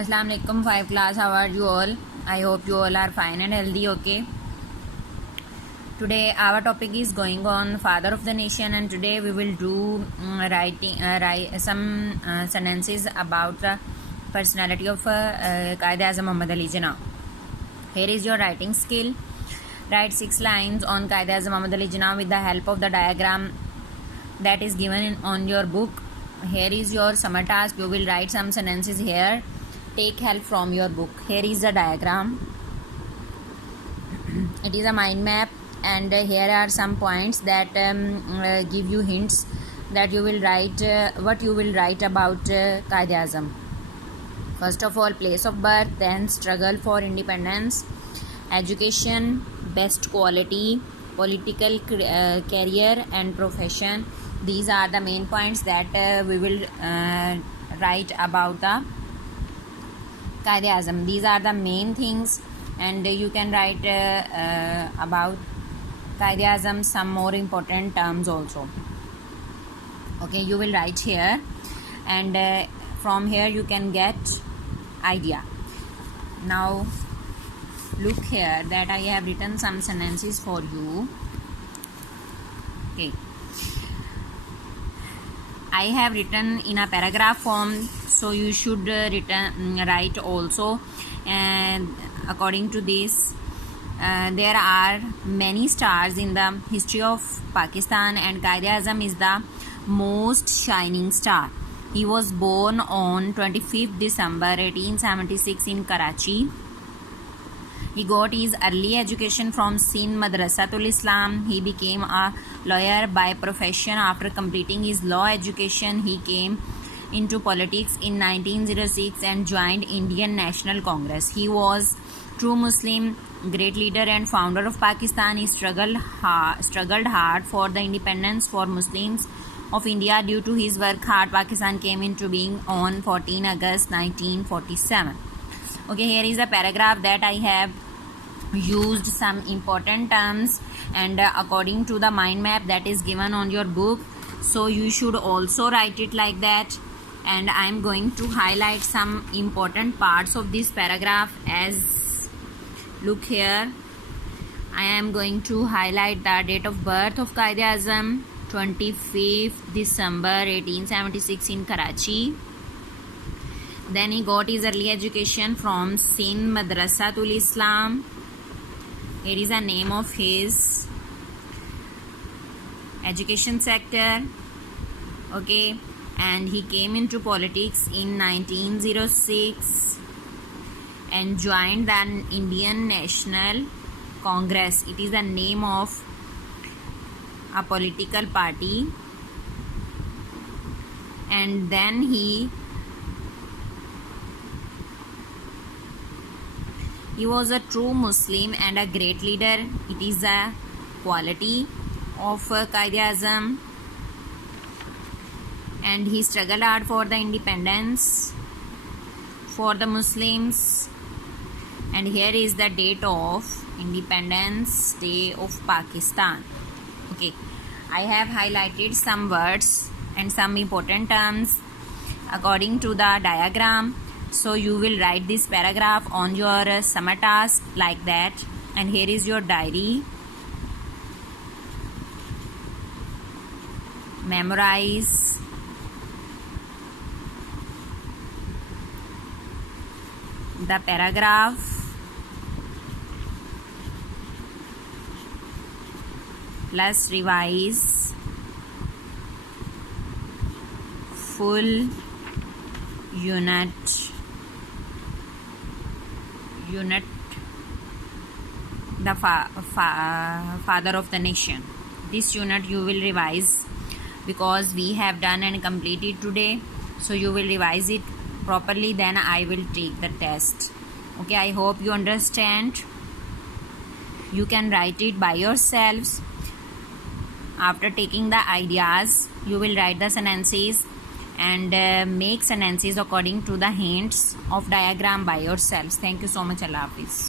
Assalamu alaikum 5 class. How are you all? I hope you all are fine and healthy. Okay, today our topic is going on father of the nation, and today we will do write some sentences about the personality of Quaid-e-Azam Muhammad Ali Jinnah. Here is your writing skill. Write 6 lines on Quaid-e-Azam Muhammad Ali Jinnah with the help of the diagram that is given on your book. Here is your summer task. You will write some sentences here. Take help from your book. Here is the diagram. It is a mind map, and here are some points that give you hints that you will write what you will write about Quaid-e-Azam. First of all, place of birth, then struggle for independence, education, best quality, political career and profession. These are the main points that we will write about the Quaid-e-Azam. These are the main things, and you can write about Quaid-e-Azam some more important terms also. Okay, you will write here, and from here you can get idea. Now look here that I have written some sentences for you. Okay, I have written in a paragraph form, so you should write also. And according to this, there are many stars in the history of Pakistan, and Quaid-e-Azam is the most shining star. He was born on 25th December 1876 in Karachi. He got his early education from Sindh Madrasatul Islam. He became a lawyer by profession. After completing his law education, he came into politics in 1906 and joined Indian National Congress. He was true Muslim, great leader and founder of Pakistan. He struggled hard for the independence for Muslims of India. Due to his work hard, Pakistan came into being on 14 August 1947. Okay, here is a paragraph that I have used some important terms, and according to the mind map that is given on your book, so you should also write it like that. And I am going to highlight some important parts of this paragraph. As look here, I am going to highlight the date of birth of Quaid-e-Azam, 25th December 1876 in Karachi. Then he got his early education from Sindh Madrasatul Islam. Here is the name of his education sector. Okay, and he came into politics in 1906 and joined the Indian National Congress. It is the name of a political party. And then he was a true Muslim and a great leader. It is a quality of Quaid-e-Azam. And he struggled hard for the independence for the Muslims. And here is the date of Independence Day of Pakistan. Okay, I have highlighted some words and some important terms according to the diagram. So you will write this paragraph on your summer task like that. And here is your diary. Memorize the paragraph plus revise full unit the father of the nation. This unit you will revise because we have done and completed today, so you will revise it properly, then I will take the test. Okay, I hope you understand. You can write it by yourselves. After taking the ideas, you will write the sentences and make sentences according to the hints of diagram by yourselves. Thank you so much. Allah Hafiz.